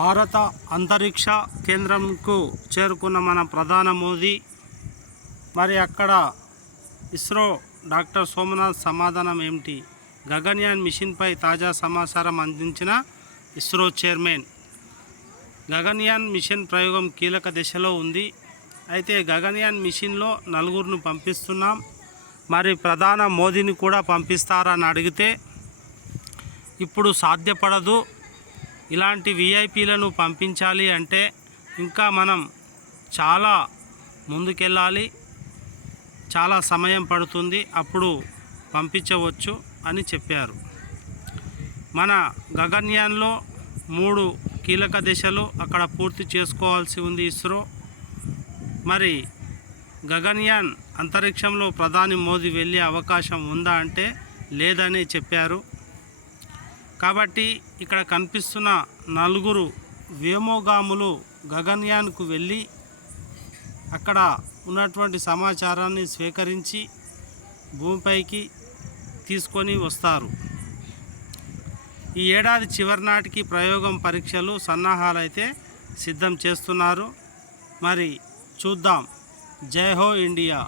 భారత అంతరిక్ష కేంద్రంకు చేరుకున్న మన ప్రధాన మోదీ మరి అక్కడ ఇస్రో డాక్టర్ సోమనాథ్ సమాధానం ఏమిటి? గగన్యాన్ మిషన్పై తాజా సమాచారం అందించిన ఇస్రో చైర్మన్. గగన్యాన్ మిషన్ ప్రయోగం కీలక దశలో ఉంది. అయితే గగన్యాన్ మిషన్లో నలుగురిని పంపిస్తున్నాం. మరి ప్రధాన మోదీని కూడా పంపిస్తారని అడిగితే ఇప్పుడు సాధ్యపడదు. ఇలాంటి విఐపీలను పంపించాలి అంటే ఇంకా మనం చాలా ముందుకెళ్ళాలి. చాలా సమయం పడుతుంది. అప్పుడు పంపించవచ్చు అని చెప్పారు. మన గగన్యాన్లో మూడు కీలక దశలు అక్కడ పూర్తి చేసుకోవాల్సి ఉంది ఇస్రో. మరి గగన్యాన్ అంతరిక్షంలో ప్రధాని మోదీ వెళ్ళే అవకాశం ఉందా అంటే లేదని చెప్పారు. కాబట్టి ఇక్కడ కనిపిస్తున్న నలుగురు వ్యోమోగాములు గగన్యాన్కు వెళ్ళి అక్కడ ఉన్నటువంటి సమాచారాన్ని స్వీకరించి భూమిపైకి తీసుకొని వస్తారు. ఈ ఏడాది చివరి నాటికి ప్రయోగం పరీక్షలు సన్నాహాలు అయితే సిద్ధం చేస్తున్నారు. మరి చూద్దాం. జై హో ఇండియా!